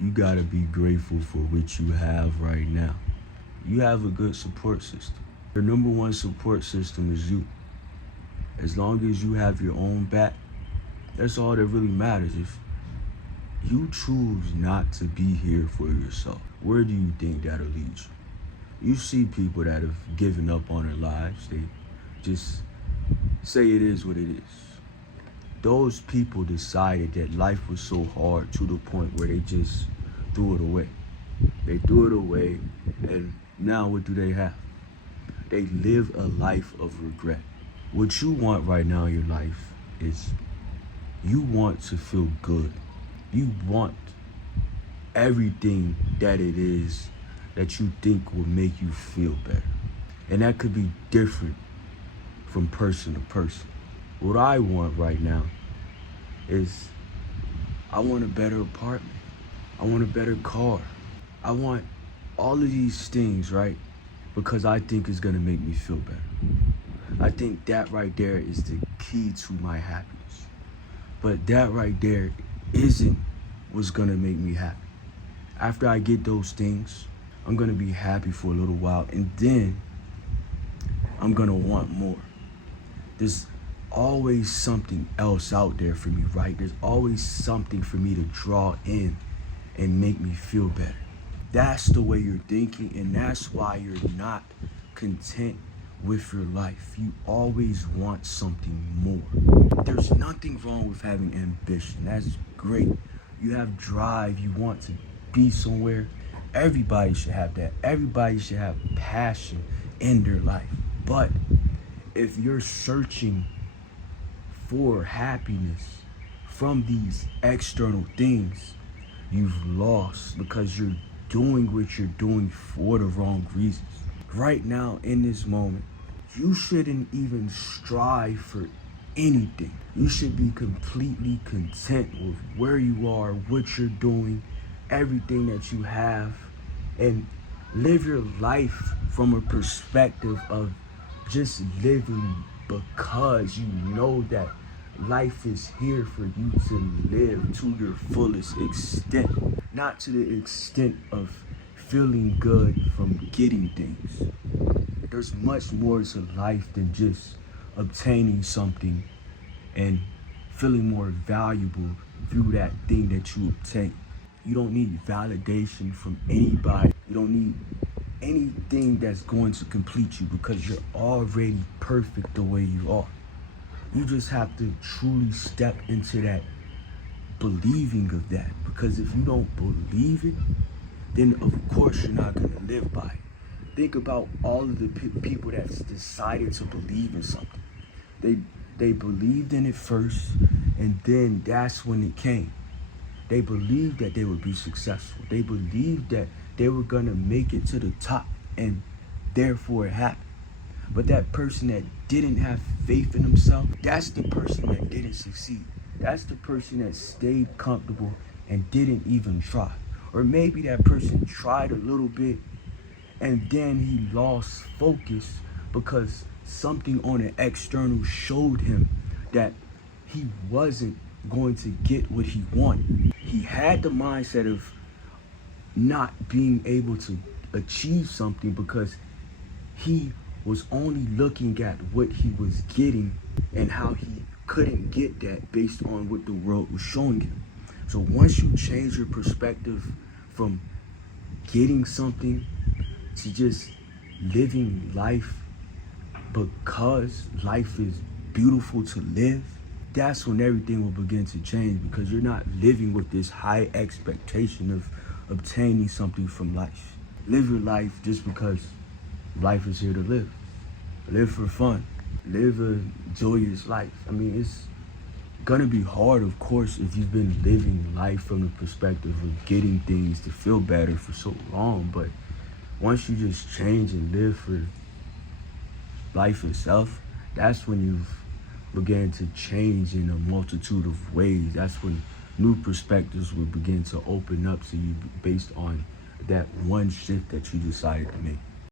you gotta be grateful for what you have right now. You have a good support system. Your number one support system is you. As long as you have your own back, that's all that really matters. If you choose not to be here for yourself, where do you think that'll lead you? You see people that have given up on their lives. They just say it is what it is. Those people decided that life was so hard to the point where they just threw it away. They threw it away, and now what do they have? They live a life of regret. What you want right now in your life is you want to feel good. You want everything that it is that you think will make you feel better. And that could be different from person to person. What I want right now is I want a better apartment. I want a better car. I want all of these things, right? Because I think it's gonna make me feel better. I think that right there is the key to my happiness. But that right there isn't what's gonna make me happy. After I get those things, I'm gonna be happy for a little while, and then I'm gonna want more. There's always something else out there for me, right? There's always something for me to draw in and make me feel better. That's the way you're thinking, and that's why you're not content with your life. You always want something more. There's nothing wrong with having ambition. That's great. You have drive. You want to be somewhere. Everybody should have that. Everybody should have passion in their life. But if you're searching for happiness from these external things, you've lost, because you're doing what you're doing for the wrong reasons. Right now, in this moment, you shouldn't even strive for anything. You should be completely content with where you are, what you're doing, everything that you have, and live your life from a perspective of just living because you know that life is here for you to live to your fullest extent, not to the extent of feeling good from getting things. There's much more to life than just obtaining something and feeling more valuable through that thing that you obtain. You don't need validation from anybody. You don't need anything that's going to complete you, because you're already perfect the way you are. You just have to truly step into that believing of that, because if you don't believe it, then of course you're not going to live by it. Think about all of the people that's decided to believe in something. They believed in it first, and then that's when it came. They believed that they would be successful. They believed that they were going to make it to the top, and therefore it happened. But that person that didn't have faith in himself, that's the person that didn't succeed. That's the person that stayed comfortable and didn't even try. Or maybe that person tried a little bit and then he lost focus because something on the external showed him that he wasn't going to get what he wanted. He had the mindset of not being able to achieve something because he was only looking at what he was getting and how he couldn't get that based on what the world was showing him. So once you change your perspective from getting something to just living life because life is beautiful to live, that's when everything will begin to change, because you're not living with this high expectation of obtaining something from life. Live your life just because life is here to live. Live for fun. Live a joyous life. I mean, it's gonna be hard, of course, if you've been living life from the perspective of getting things to feel better for so long, but once you just change and live for life itself, that's when you've began to change in a multitude of ways. That's when new perspectives will begin to open up to you based on that one shift that you decided to make.